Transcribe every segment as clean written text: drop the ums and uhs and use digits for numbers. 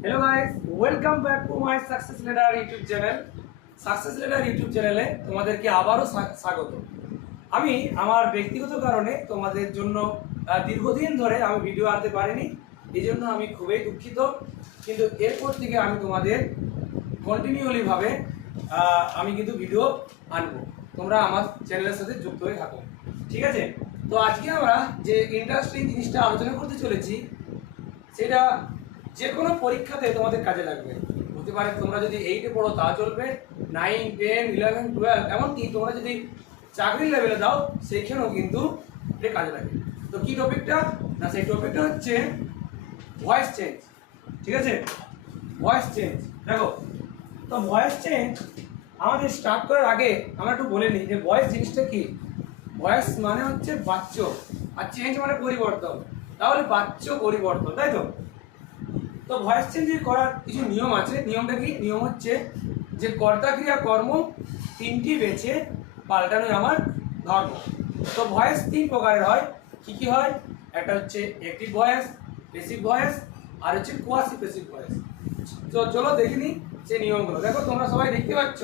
Hello guys, welcome back to my Success Ladder YouTube channel. Success Ladder YouTube চ্যানেলে তোমাদেরকে আবারও স্বাগত। আমি আমার ব্যক্তিগত কারণে তোমাদের জন্য দীর্ঘদিন ধরে আমি ভিডিও আনতে পারিনি, এজন্য আমি খুবই দুঃখিত। কিন্তু এরপর থেকে আমি তোমাদের কন্টিনিউয়ালি ভাবে আমি কিন্তু ভিডিও আনবো, তোমরা আমার চ্যানেলের সাথে যুক্ত হয়ে থাকো, ঠিক আছে? তো আজকে আমরা যে ইন্টারেস্টিং জিনিসটা আলোচনা করতে চলেছি সেটা যে কোনো পরীক্ষাতে তোমাদের কাজে লাগবে। হতে পারে তোমরা যদি 8-এ পড়ো তা চলবে, 9, 10, 11, 12, এমনকি তোমরা যদি চাকরির লেভেলে দাও সেইখানেও কিন্তু এটা কাজে লাগে। তো কি টপিকটা না, সেই টপিকটা হচ্ছে ভয়েস চেঞ্জ, ঠিক আছে? ভয়েস চেঞ্জ দেখো, তো ভয়েস চেঞ্জ আমাদের স্টার্ট করার আগে আমরা একটু বলে নিই যে ভয়েস জিনিসটা কি। ভয়েস মানে হচ্ছে বাচ্য, আর চেঞ্জ মানে পরিবর্তন, তাহলে বাচ্য পরিবর্তন, তাই তো? তো ভয়েস চেঞ্জ করার কিছু নিয়ম আছে। নিয়মটা কি? নিয়ম হচ্ছে যে কর্তা ক্রিয়া কর্ম তিনটি বেছে পাল্টানোই আমার ধর্ম। তো ভয়েস তিন প্রকারের হয়। কি কি হয়? একটা হচ্ছে অ্যাক্টিভ ভয়েস, প্যাসিভ ভয়েস, আর হচ্ছে কোয়াসি প্যাসিভ ভয়েস। তো চলো দেখিনি যে নিয়মগুলো। দেখো তোমরা সবাই দেখতে পাচ্ছ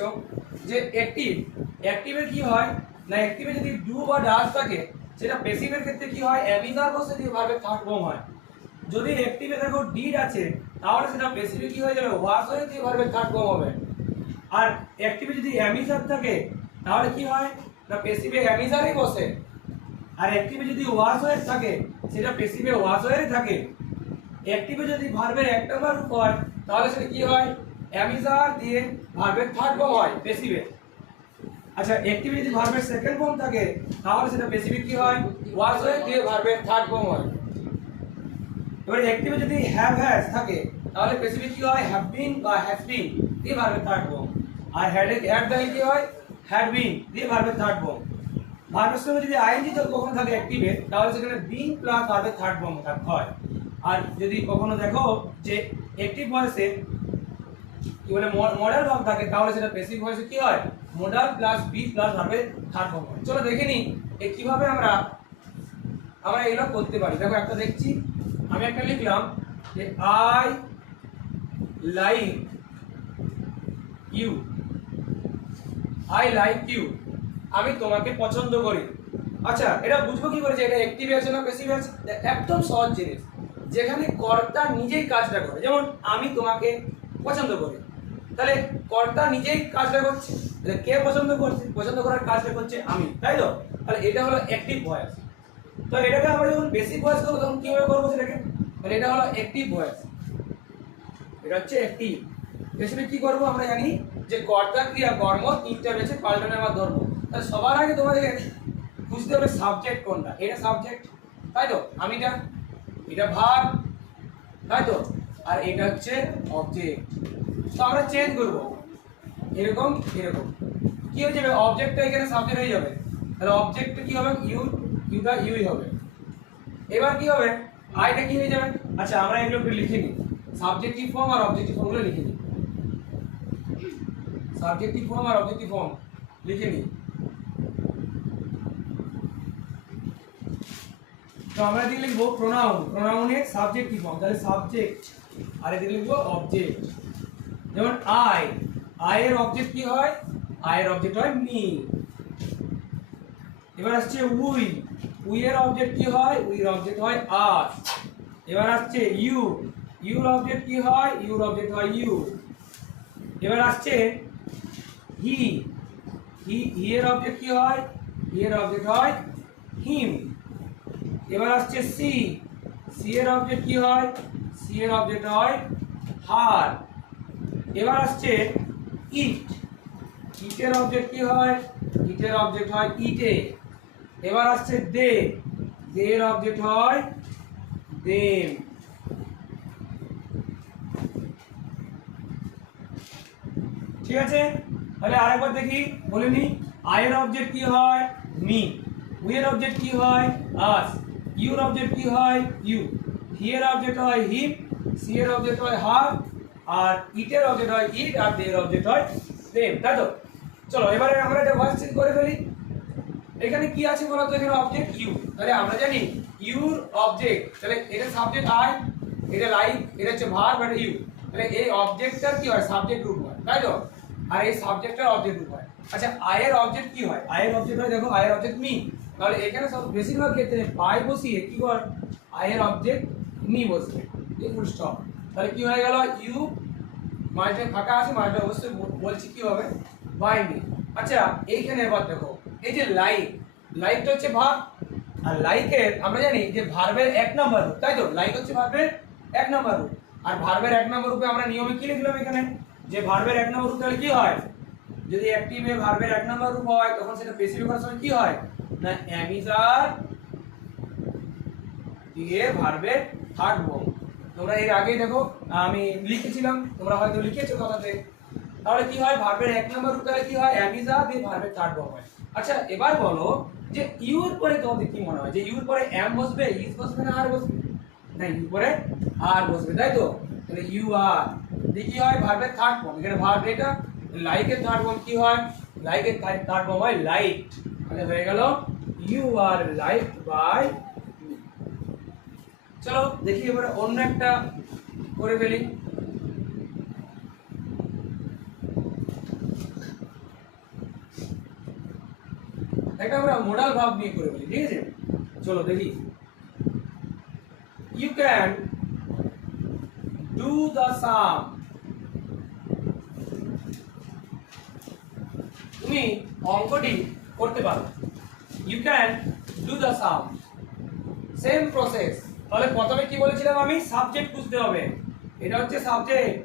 যে অ্যাক্টিভে কি হয় না, অ্যাক্টিভে যদি ডু বা ডাজ থাকে সেটা প্যাসিভের ক্ষেত্রে কি হয়, অ্যামিজার বসে দিয়ে ভার্বের থার্ড ফর্ম হয়। যদি অ্যাক্টিভে দেখো ডিড আছে তাহলে সেটা প্যাসিভে কি হয়ে যাবে, ওয়াজ হয়ে দিয়ে ভার্বের থার্ড ফর্ম হবে। আর অ্যাক্টিভে যদি অ্যামিজার থাকে তাহলে কি হয় না, প্যাসিভে অ্যামিজারই বসে। আর অ্যাক্টিভে যদি ওয়াজ হয়ে থাকে সেটা প্যাসিভে ওয়াজ হয়ে থাকে। অ্যাক্টিভে যদি ভার্বের এক নম্বর রূপ হয় তাহলে সেটা কি হয়, অ্যামিজার দিয়ে ভার্বের থার্ড ফর্ম হয় প্যাসিভে। আচ্ছা, অ্যাক্টিভে যদি ভার্বের সেকেন্ড ফর্ম থাকে তাহলে সেটা প্যাসিভে কি হয়, ওয়াজ হয়ে দিয়ে ভার্বের থার্ড ফর্ম হয়। এবারে অ্যাক্টিভে যদি হ্যাভ হ্যাজ থাকে তাহলে প্যাসিভে কি হয়, হ্যাভ বিন বা হ্যাজ বিন দিয়ে ভার্বের থার্ড ফর্ম। আর হ্যাড থাকে কি হয়, হ্যাড বিন দিয়ে ভার্বের থার্ড ফর্ম। ভার্বের সঙ্গে যদি আইএনজি তো কখনো থাকে অ্যাক্টিভে তাহলে সেখানে বিন প্লাস ভার্বের থার্ড ফর্ম হয়। আর যদি কখনো দেখো যে অ্যাক্টিভ ভয়েসে কি বলে মডাল ভার্ব থাকে তাহলে সেটা প্যাসিভ ভয়েসে কি হয়, মডাল প্লাস বি প্লাস ভার্বের থার্ড ফর্ম হয়। চলো দেখে নিই কিভাবে আমরা এগুলো করতে পারি। দেখো একটা দেখছি, আমি একটা লিখলাম যে I like you, I like you, আমি তোমাকে পছন্দ করি। আচ্ছা, এটা বুঝবো কি করে যে এটা অ্যাক্টিভ আছে না প্যাসিভ আছে? একদম সহজ জিনিস, যেখানে কর্তা নিজেই কাজটা করে। যেমন আমি তোমাকে পছন্দ করি, তাহলে কর্তা নিজেই কাজটা করছে, তাহলে কে পছন্দ করছে? পছন্দ করার কাজটা করছে আমি, তাই তো? তাহলে এটা হলো অ্যাক্টিভ ভয়েস। তো এটাকে আমরা যখন বেসিক ভয়েস করবো তখন কিভাবে করবো সেটাকে? তাহলে এটা হলো অ্যাক্টিভ ভয়েস, এটা হচ্ছে অ্যাক্টিভ। বেসিকে কি করবো আমরা জানি যে কর্তা ক্রিয়া কর্ম তিনটা বেছে পাল্টানো আমার ধর্ম। তাহলে সবার আগে তোমাদের বুঝতে হবে সাবজেক্ট কোনটা। এটা সাবজেক্ট, তাই তো? এটা ভার্ব, তাই তো? আর এটা হচ্ছে অবজেক্ট। তো আমরা চেঞ্জ করবো এরকম কি হয়ে যাবে, অবজেক্টটা এখানে সাবজেক্ট হয়ে যাবে, তাহলে অবজেক্টটা কি হবে, ইউটা ইউই হবে। এবার কি হবে, আইটা কি হয়ে যাবে। আচ্ছা, আমরা এগুলো একটু লিখে নিই, সাবজেক্টিভ ফর্ম আর অবজেক্টিভ ফর্মগুলো লিখে নিই। সাবজেক্টিভ ফর্ম আর অবজেক্টিভ ফর্ম লিখে নিই। তো আমরা এদিকে লিখবো প্রোনাউনের সাবজেক্টিভ ফর্ম, তাহলে সাবজেক্ট, আর এদিকে লিখবো অবজেক্ট। যেমন আই এর অবজেক্ট কি হয়, আই এর অবজেক্ট হয় মি। এবার আসছে উই এর অবজেক্ট কি হয়, উই এর অবজেক্ট হয় আস। এবার আসছে ইউর অবজেক্ট কি হয়, ইউর অবজেক্ট হয় ইউ। এবার আসছে হি এর অবজেক্ট কি হয়, হি এর অবজেক্ট হয় হিম। এবার আসছে সি এর অবজেক্ট কি হয়, সি এর অবজেক্ট হয় হার। এবার আসছে ইট এর অবজেক্ট কি হয়, ইট এর অবজেক্ট হয় ইটে। এবার আসছে দে এর অবজেক্ট হয় দেম। ঠিক আছে, তাহলে আরেকবার দেখি, বলে নি। আই এর অবজেক্ট কি হয়, মি। উই এর অবজেক্ট কি হয়, আস। ইউর অবজেক্ট কি হয়, ইউ। হি এর অবজেক্ট হয় হিম। সি এর অবজেক্ট হয় হার। আর ইটের অবজেক্ট হয় ইট। আর দে এর অবজেক্ট হয় দেম, তাই তো? চলো এবারে আমরা এটা ভয়েস চেঞ্জ করে ফেলি। এখানে কি আছে বলতো, এখানে অবজেক্ট ইউ, তাহলে আমরা জানি ইউর অবজেক্ট, তাহলে এটা সাবজেক্ট আই, এটা লাইক, এটা হচ্ছে ভার্ব, এটা ইউ। তাহলে এই অবজেক্টটার কি হয় সাবজেক্ট রূপ হয়, তাই তো? আর এই সাবজেক্টটার অবজেক্ট রূপ হয়। আচ্ছা আই এর অবজেক্ট কি হয়? আই এর অবজেক্ট হয়, দেখো আই এর অবজেক্ট মি। তাহলে এখানে সব বেশিরভাগ ক্ষেত্রে বাই বসিয়ে কি কর, আই এর অবজেক্ট মি বসবে, এই ফুল স্টপ। তাহলে কি হয়ে গেল, ইউ মাঝে ফাঁকা আছে, মাঝে অবশ্যই বলছি কি হবে, বাই মি। আচ্ছা এইখানে এবার দেখো এই যে লাইক, লাইকটা হচ্ছে ভার্ব, আর লাইকের আমরা জানি যে ভার্বের এক নাম্বার রূপ, তাই তো? লাইক হচ্ছে ভার্বের এক নাম্বার রূপ। আর ভার্বের এক নাম্বার রূপে আমরা নিয়মে কি লিখলাম এখানে, যে ভার্বের এক নাম্বার রূপ তাহলে কি হয়, যদি অ্যাক্টিভে ভার্বের এক নাম্বার রূপ হয় তখন সেটা প্যাসিভ করার সময় কি হয় না, am is are দিয়ে ভার্বের থার্ড ফর্ম। তোমরা এর আগে দেখো আমি লিখেছিলাম, তোমরা হয়তো লিখেছো খাতাতে। তাহলে কি হয়, ভার্বের এক নাম্বার রূপ তাহলে কি হয়, am is are দিয়ে ভার্বের থার্ড ফর্ম হয়। আচ্ছা এবার বলো যে ইউ এর পরে তোমাদের কি মনে হয়, যে ইউ এর পরে am বসবে, is বসবে না আর বসবে? না, ইউ পরে আর বসবে, তাই তো? তাহলে ইউ আর দিয়ে কি হয়, ভার্বের থার্ড ফর্ম। এখানে ভার্ব এটা, লাইকের থার্ড ফর্ম কি হয়, লাইকের থার্ড ফর্ম হয় লাইক। তাহলে হয়ে গেল you are liked by me. চলো দেখি এবারে অন্য একটা করে ফেলি। এটা আমরা মোডাল ভার্ব নিয়ে করে ফেলি, ঠিক আছে? চলো দেখি, you can do the sum, তুমি অঙ্কটি করতে পারো। You can do the sum, same process. তাহলে প্রথমে কি বলেছিলাম আমি, সাবজেক্ট খুঁজতে হবে, এটা হচ্ছে সাবজেক্ট।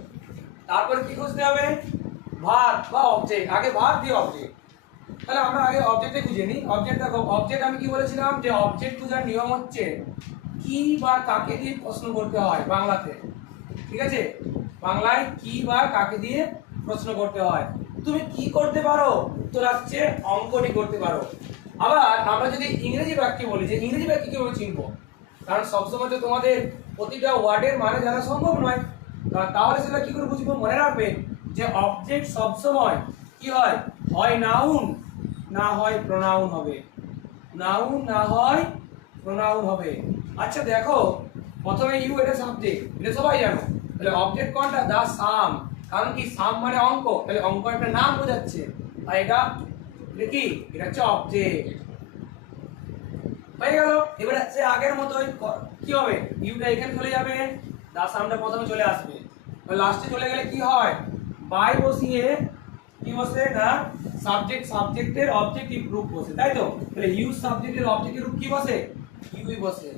তারপরে কি খুঁজতে হবে, ভার্ব বা অবজেক্ট। আগে ভার্ব দিয়ে অবজেক্ট। তাহলে আমরা আগে অবজেক্টে খুঁজে নিই। অবজেক্ট দেখো, অবজেক্ট আমি কি বলেছিলাম, যে অবজেক্ট খোঁজার নিয়ম হচ্ছে কি বা কাকে দিয়ে প্রশ্ন করতে হয় বাংলাতে, ঠিক আছে? বাংলায় কি বা কাকে দিয়ে প্রশ্ন করতে হয়। তুমি কি করতে পারো, উত্তর আসছে অঙ্কটি করতে পারো। আবার আমরা যদি ইংরেজি বাক্যে বলি, যে ইংরেজি বাক্য কিভাবে চিনবো, কারণ সবসময় তো তোমাদের প্রতিটা ওয়ার্ডের মানে জানা সম্ভব নয়। তাহলে সেটা কি করে বুঝবো, মনে রাখবে যে অবজেক্ট সবসময় কি হয়, হয় নাউন না হয় প্রোনাউন হবে, নাউন না হয় প্রোনাউন হবে। আচ্ছা দেখো প্রথমে ইউ, এটা সাবজেক্ট, এটা সবাই জানো। তাহলে অবজেক্ট কোনটা, দা সাম, কারণ কি সাম মানে অঙ্ক, তাহলে অঙ্ক একটা নাম বোঝাচ্ছে, আর এটা কি, এটা হচ্ছে অবজেক্ট। হয়ে গেল। এবারে সে আগের মতোই কি হবে, ইউটা এখানে চলে যাবে, দা সামটা প্রথমে চলে আসবে, লাস্টে চলে গেলে কি হয়, বাই বসিয়ে কি বসে না, সাবজেক্ট, সাবজেক্টের অবজেক্টিভ রূপ বসে, তাই তো? তাহলে ইউ সাবজেক্টের অবজেক্টিভ রূপ কি বসে, ইউই বসে।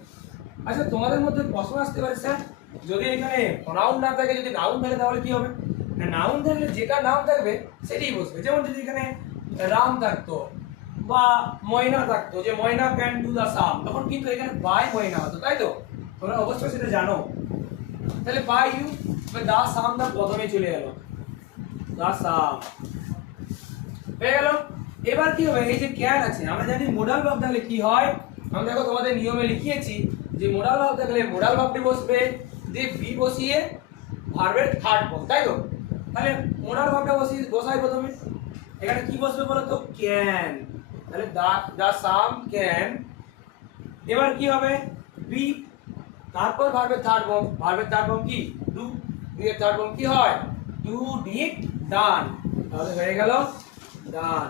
আচ্ছা তোমাদের মধ্যে প্রশ্ন আসতে পারে, স্যার যদি এখানে নাউন না থাকে, যদি নাউন থাকে তাহলে কি হবে? নাউন থাকলে যেটা নাম থাকবে সেটাই বসবে। যেমন যদি এখানে রাম থাকতো বা ময়না থাকতো, যে ময়না ক্যান ডু দা সাম, তখন কিন্তু এখানে বাই ময়না হতো, তাই তো? তোমরা অবশ্যই সেটা জানো। তাহলে বাই ইউ, দা সাম দা প্রথমে চলে গেল, দা সাম হয়ে গেল। এবার কি হবে, এই যে ক্যান আছে, আমরা জানি মোডাল ভার্ব থাকলে কি হয়, আমরা দেখো তোমাদের নিয়মে লিখিয়েছি যে মোডাল ভার্ব থাকলে মোডাল ভার্বটি বসবে, যে বি বসিয়ে ভার্বের থার্ড ফর্ম, তাই তো? তাহলে মোডাল ভার্বটা বসাই প্রথমে, এখানে কি বসবে বলো তো, ক্যান। তাহলে দা সাম ক্যান। এবার কি হবে, বি, তারপর ভার্বের থার্ড ফর্ম, ভার্বের থার্ড ফর্ম কি, ডু, এর থার্ড ফর্ম কি হয়, ডু, ডিড, ডান। তাহলে হয়ে গেল ডান।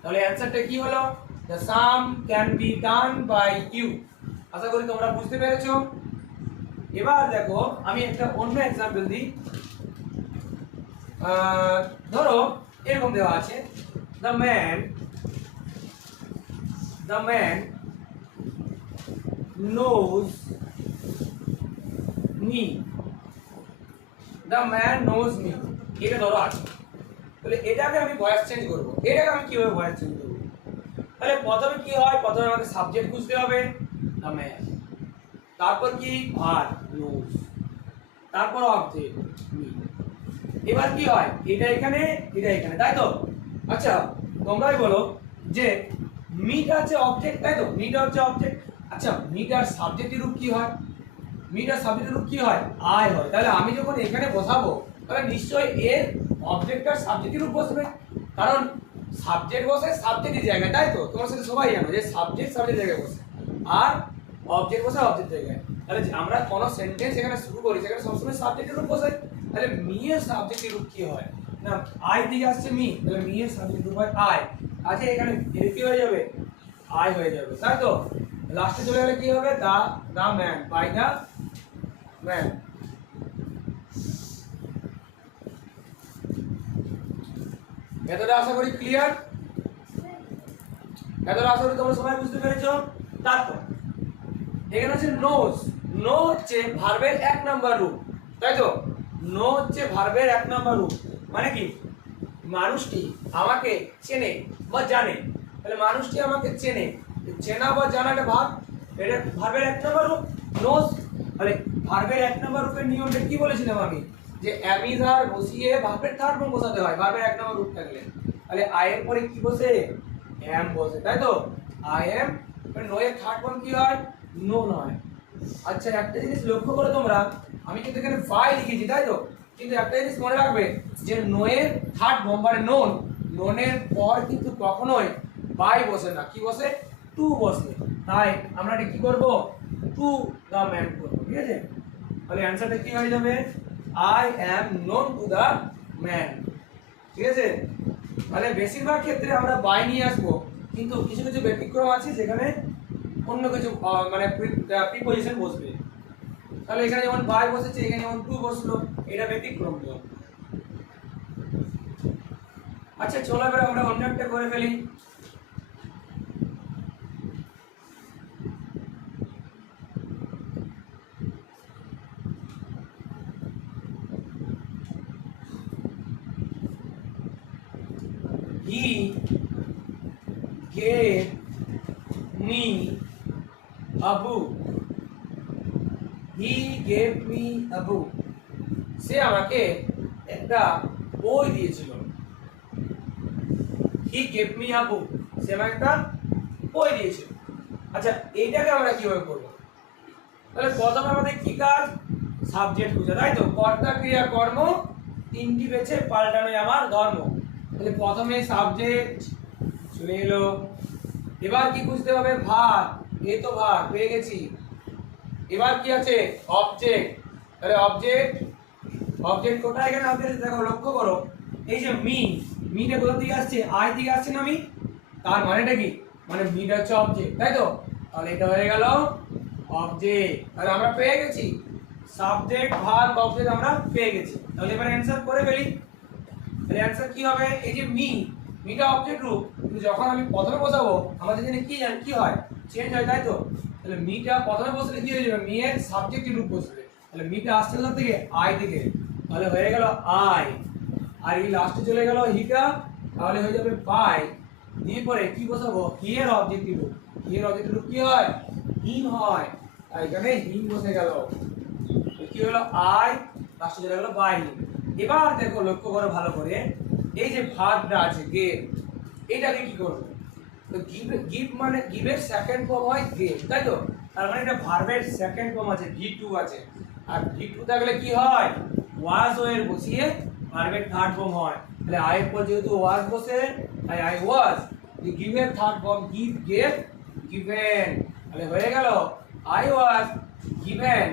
তাহলে অ্যানসারটা কি হলো, the sum can be done by you। আশা করি তোমরা বুঝতে পেরেছো। এবার দেখো আমি একটা অন্য এক্সাম্পল দিই। ধরো এরকম দেওয়া আছে, the man knows me, the man knows me, এটা ধরো আছে। তাহলে এটাকে আমি ভয়েস চেঞ্জ করব, এটাকে আমি কিভাবে ভয়েস চেঞ্জ করব? তাহলে প্রথমে কি হয়, প্রথমে আমাকে সাবজেক্ট খুঁজতে হবে, the man, তারপর কি ভার্ব knows, তারপর অবজেক্ট me। এবার কি হয়, এটা এখানে, এটা এখানে, তাই তো? আচ্ছা তোমরাই বলো যে মিটা হচ্ছে অবজেক্ট, তাই তো? মিটা হচ্ছে অবজেক্ট। আচ্ছা মিটার সাবজেক্টের রূপ কি হয়, মিটার সাবজেক্টের রূপ কি হয়, আই হয়। তাহলে আমি যখন এখানে বসাবো তাহলে নিশ্চয়ই এর অবজেক্টটার সাবজেক্টের রূপ বসবে, কারণ সাবজেক্ট বসে সাবজেক্টের জায়গায়, তাই তো? তোমরা সেটা সবাই জানো যে সাবজেক্ট সাবজেক্ট জায়গায় বসে, আর অবজেক্ট বসে অবজেক্ট জায়গায়। তাহলে আমরা কোন সেন্টেন্স এখানে শুরু করি সেখানে সবসময় সাবজেক্টের রূপ বসে, তাহলে মি এর সাবজেক্টের রূপ কি হয় না, আই থেকে আসছে মি, তাহলে মি এর সাবজেক্টের রূপ হয় আই। আচ্ছা এখানে এর কি হয়ে যাবে, আই হয়ে যাবে, তাই তো। লাস্টে চলে গেলে কি হবে, the man, by the man. এতটা আশা করি ক্লিয়ার, এতটা আশা করি তোমরা সবাই বুঝতে পেরেছো। তারপর এখানে আছে নোজ, নো হচ্ছে ভার্বের 1 নাম্বার রূপ, তাই তো। নো হচ্ছে ভার্বের 1 নাম্বার রূপ, মানে কি মানুষটি আমাকে চেনে বা জানে, তাহলে মানুষটি আমাকে চেনে, চেনা বা জানাটা ভাব, এটা ভার্বের 1 নাম্বার রূপ নোজ। তাহলে ভার্বের 1 নাম্বার রূপের নিয়মটা কি বলেছিলাম আমি, যে অ্যামিজার বসিয়ে ভার্বের থার্ড ফর্ম বসাতে হয় ভার্বের 1 নাম্বার রূপ থাকলে। তাহলে আই এর পরে কি বসে, এম বসে, তাই তো। আই এম, নো এর থার্ড ফর্ম কি হয়, নো নয়। আচ্ছা একটা জিনিস লক্ষ্য করো তোমরা, আমি কিন্তু এখানে বাই লিখেছি, তাই তো, কিন্তু একটা জিনিস মনে রাখবে যে নো এর থার্ড ফর্ম মানে নোন, নোনের পর কিন্তু কখনোই বাই বসে না, কি বসে, টু বসে। তাই আমরা এটা কি করব, টু দা ম্যান করব, ঠিক আছে। তাহলে অ্যানসারটা কি হয়ে যাবে, I am known to the man, ঠিক আছে। তাহলে বেশিরভাগ ক্ষেত্রে আমরা বাই নিয়ে আসবো, কিন্তু কিছু কিছু ব্যতিক্রম আছে যেখানে অন্য কিছু মানে প্রিপজিশন বসবে। তাহলে এখানে যেমন বাই বসেছে, এখানে যেমন টু বসলো, এটা ব্যতিক্রম নিয়ম। আচ্ছা চলো এবার আমরা অন্য একটা করে ফেলি। He gave me a book. He gave me a book. সে আমাকে একটা বই দিয়েছিল। He gave me a book. সে আমাকে একটা বই দিয়েছিল। আচ্ছা এইটাকে আমরা কিভাবে করব, তাহলে প্রথমে আমাদের কি কাজ, সাবজেক্ট খুঁজে, তাই তো। কর্তা ক্রিয়া কর্ম তিনটি বেছে পাল্টানোই আমার ধর্ম। তাহলে প্রথমে সাবজেক্ট চলে এলো, এবার কি খুঁজতে হবে, ভার, এই তো ভার পেয়ে গেছি। এবার কি আছে, অবজেক্ট, তাহলে অবজেক্ট, অবজেক্ট কোথায়, এখানে অবজেক্ট দেখো, লক্ষ্য করো এই যে মি, মিটা কোথা থেকে আসছে, আই থেকে আসছে না মি, তার মানেটা কি, মানে মিটা হচ্ছে অবজেক্ট, তাই তো। তাহলে এটা হয়ে গেল অবজেক্ট, তাহলে আমরা পেয়ে গেছি সাবজেক্ট ভার্ব অবজেক্ট আমরা পেয়ে গেছি। তাহলে এবার অ্যানসার করে ফেলি। তাহলে অ্যানসার কি হবে, এই যে মি, মিটা অবজেক্ট রূপ, কিন্তু যখন আমি প্রথমে বসাবো আমাদের জন্য কি জানি কি হয়, চেঞ্জ হয়, তাই তো। তাহলে মিটা প্রথমে বসলে কি হয়ে যাবে, মি এর সাবজেক্টের রূপ বসবে, তাহলে মিটা আসছে কোথা থেকে, আই থেকে, তাহলে হয়ে গেল আই, আর এই লাস্টে চলে গেল হিটা, তাহলে হয়ে যাবে বাই। দিয়ে পরে কি বসাবো, হি এর অবজেক্টিভ রূপ, হি এর অবজেক্টিভ রূপ কি হয়, হিম হয়, আর এখানে হিম বসে গেল, কি হলো আই, লাস্টে চলে গেল বাই। এবার দেখো লক্ষ্য করো ভালো করে, এই যে ভার্বটা আছে গেভ, এটাকে কি করব, তো গিভ মানে গিভের সেকেন্ড ফর্ম হয় গেভ, তাই তো। তার মানে এটা ভার্বের সেকেন্ড ফর্ম আছে, ভি2 আছে, আর ভি2 থাকলে কি হয়, ওয়াজ এর বসিয়ে ভার্বের থার্ড ফর্ম হয়। তাহলে আই এর পর যেহেতু ওয়াজ বসে, তাই আই ওয়াজ, গিভের third form give, gave, given, তাহলে হয়ে গেল আই ওয়াজ গিভেন।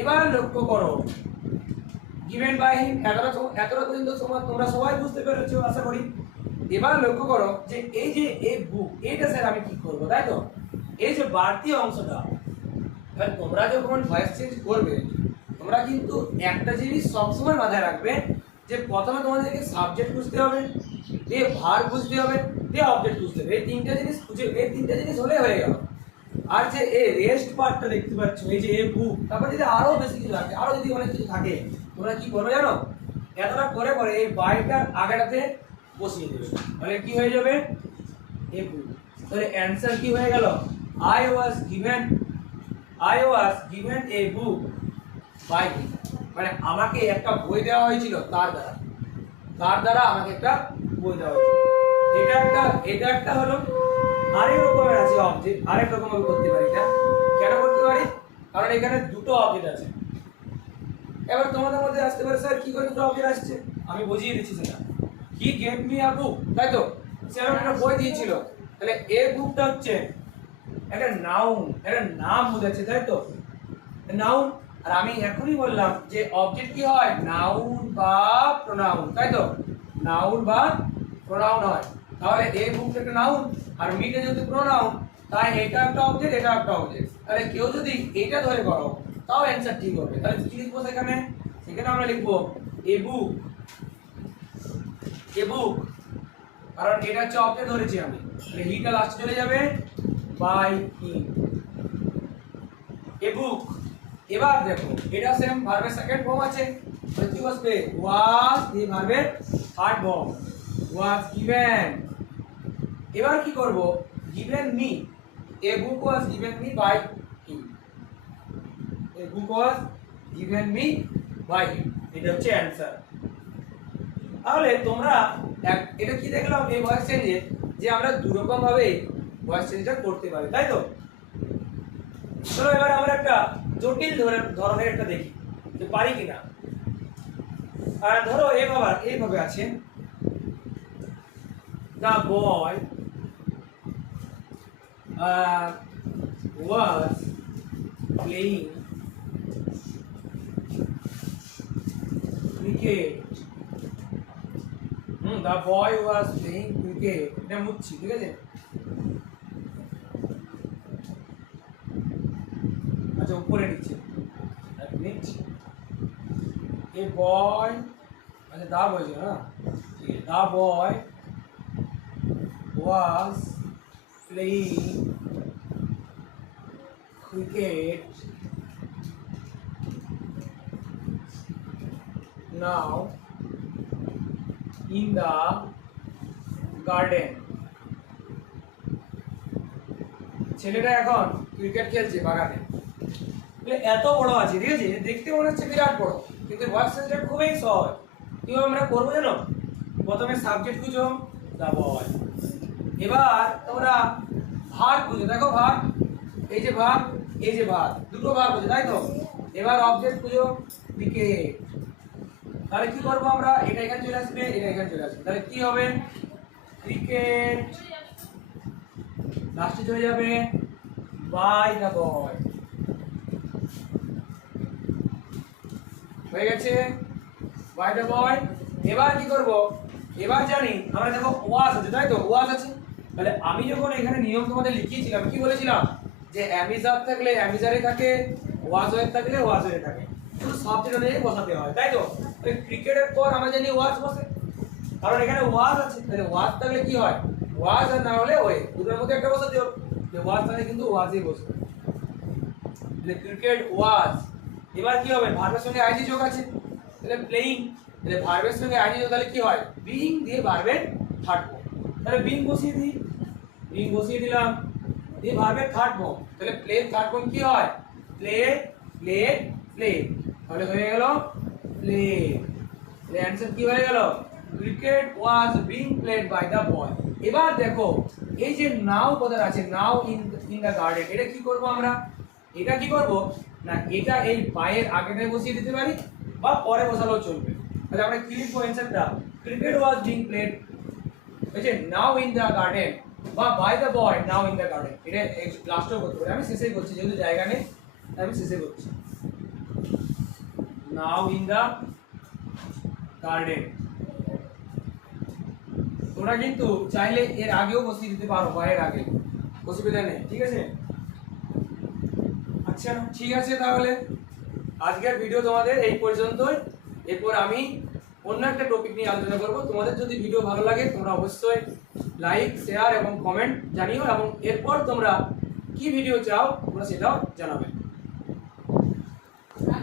এবার লক্ষ্য করো গিভেন বাই হিম, এতটা পর্যন্ত তোমরা সবাই বুঝতে পেরেছো আশা করি। এবার লক্ষ্য করো যে এই যে এই বুক, এইটা স্যার আমি কি করব, তাই তো। এই যে বাড়তি অংশটা, এবার তোমরা যখন ভয়েস চেঞ্জ করবে তোমরা কিন্তু একটা জিনিস সবসময় মাথায় রাখবে, যে প্রথমে তোমাদেরকে সাবজেক্ট বুঝতে হবে, দিয়ে ভার্ব বুঝতে হবে, দিয়ে অবজেক্ট বুঝতে হবে, এই তিনটা জিনিস খুঁজে, এই তিনটা জিনিস হলে হয়ে গেল। আর যে এই রেস্ট পার্টটা দেখতে পাচ্ছ, এই যে এই বুক, তারপর যদি আরো বেশি কিছু থাকে, আরো যদি অনেক কিছু থাকে, তোমরা কি করবে জানো, এতটা করে পরে এই বাইটার আগেটাতে বসিয়ে দেবে, তাহলে কি হয়ে যাবে, এই বুক। তাহলে অ্যানসার কি হয়ে গেল, I was given a book by him, মানে আমাকে একটা বই দেওয়া হয়েছিল তার দ্বারা আমাকে একটা বই দেওয়া হয়েছিল। এটা একটা হলো। আরেক রকমের আছে অবজেক্ট, আরেক রকম আমি করতে পারি, এটা কেন করতে পারি, কারণ এখানে দুটো অবজেক্ট আছে। এবার তোমাদের মধ্যে আসতে পারে, স্যার কি করে দুটো অবজেক্ট আসছে, আমি বুঝিয়ে দিচ্ছি সেটা। হি গেভ মি আ বুক, তাই তো, সে আমাকে একটা বই দিয়েছিল, তাহলে এ বুকটা হচ্ছে একটা নাউন, একটা নাম বোঝাচ্ছে, তাই তো। নাউন। আর আমি এখনই বললাম যে অবজেক্ট কি হয়, নাউন বা প্রোনাউন, তাই তো, নাউন বা প্রোনাউন হয়। তাহলে এ বুক একটা নাউন আর মিটা যেহেতু প্রোনাউন, তাই এটা একটা অবজেক্ট, এটা একটা অবজেক্ট। তাহলে কেউ যদি এটা ধরে করো তাও অ্যান্সার ঠিক হবে। তাহলে কি লিখবো সেখানে, সেখানে আমরা লিখবো এ বুক, এ বুক, কারণ এটা হচ্ছে অবজেক্ট ধরেছি আমি, তাহলে হিটা লাস্টে চলে যাবে, বাই হিম, এ বুক। এবার দেখো এটা সেম ভার্বের সেকেন্ড ফর্ম আছে, তাহলে কি বসবে, ওয়াজ দিয়ে ভার্বের থার্ড ফর্ম, ওয়াজ গিভেন। এবার কি করব, given me, a book was given me by him, a book was given me by him, এটা হচ্ছে অ্যানসার। তাহলে তোমরা এটা কি দেখলাম এই ভয়েস চেঞ্জে, যে আমরা দুরকম ভাবে ভয়েস চেঞ্জটা করতে পারি, তাই তো। চলো এবার আমরা একটা জটিল ধরনের একটা দেখি যে পারি কিনা। আর ধরো এইভাবে আছে, the boy was playing cricket. The boy was playing cricket. এটা মুচ্ছি, ঠিক আছে। আচ্ছা উপরে নিচে এক মিনিট, এ বয়, আচ্ছা দা বলছে না, ঠিক আছে, দা বয় was playing cricket now in the garden. ছেলেটা এখন ক্রিকেট খেলছে বাগানে। এত বড় আছে, ঠিক আছে, দেখতে মনে হচ্ছে বিরাট বড়, কিন্তু ভয়েস চেঞ্জটা খুবই সহজ। কিভাবে আমরা করবো জানো, প্রথমে সাবজেক্ট খুঁজো, দা বয়। এবার তোমরা ভার্ব খুঁজো, দেখো ভার্ব, এই যে ভার্ব, এই যে ভার্ব, দুটো ভার্ব আছে, তাই তো। এবার অবজেক্ট খুঁজো, ক্রিকেট। তাহলে কি করবো আমরা, এটা এখানে চলে আসবে, এটা এখানে চলে আসবে, তাহলে কি হবে, ক্রিকেট লাস্টে চলে যাবে বাই দা বয়, হয়ে গেছে বাই দা বয়। এবার কি করব, এবার জানি আমরা, দেখো ওয়াজ আছে, তাই তো, ওয়াজ আছে। তাহলে আমি যখন এখানে নিয়ম তোমাদের লিখিয়েছিলাম, কি বলেছিলাম, যে অ্যামিজার থাকলে অ্যামিজারে থাকে, ওয়াজ হয়ে থাকলে ওয়াজ হয়ে থাকে, শুধু সাবজেক্ট অনুযায়ী বসাতে হয়, তাই তো। ক্রিকেটের পর আমরা জানি ওয়াজ বসে, কারণ এখানে ওয়াজ আছে, তাহলে ওয়াজ থাকলে কি হয়, ওয়াজ, আর না হলে ওয়ে, দুটোর মধ্যে একটা বসাতে হবে, যে ওয়াজ থাকলে কিন্তু ওয়াজই বসবে, তাহলে ক্রিকেট ওয়াজ। এবার কি হবে, ভার্বের সঙ্গে আইজি যোগ আছে, তাহলে প্লেইং, তাহলে ভার্বের সঙ্গে আইজি যোগ, তাহলে কি হয়, বিইং দিয়ে ভার্বের থার্ড ফর্ম, তাহলে বিইং বসিয়ে দিই, বিইং বসিয়ে দিলাম, দিয়ে ভার্বের থার্ড ফর্ম, তাহলে প্লে থার্ড ফর্ম কি হয়, প্লে, প্লে, প্লে, তাহলে হয়ে গেল প্লে। তাহলে অ্যানসার কি হয়ে গেল, cricket was being played by the boy. এবার দেখো এই যে নাও কথাটা আছে, নাও ইন দা গার্ডেন, এটা কি করব আমরা, এটা কি করব না, এটা এই বাইয়ের আগেটায় বসিয়ে দিতে পারি বা পরে বসালেও চলবে। তাহলে আমরা কি লিখবো অ্যানসারটা, ক্রিকেট ওয়াজ বিং প্লেড, এই যে নাও ইন দা গার্ডেন বা by the boy now in the garden, এটা লাস্টেও করতে পারি, আমি শেষেই করছি যেহেতু জায়গা নেই, আমি শেষে করছি, নাও ইন দা গার্ডেন। তোমরা কিন্তু চাইলে এর আগেও বসিয়ে দিতে পারো বা এর আগে, অসুবিধা নেই, ঠিক আছে। আচ্ছা ঠিক আছে, তাহলে আজকের ভিডিও তোমাদের এই পর্যন্তই। এরপর আমি অন্য একটা টপিক নিয়ে আলোচনা করব। তোমাদের যদি ভিডিও ভালো লাগে তোমরা অবশ্যই লাইক, শেয়ার এবং কমেন্ট জানিও, এবং এরপর তোমরা কি ভিডিও চাও তোমরা সেটাও জানাবে।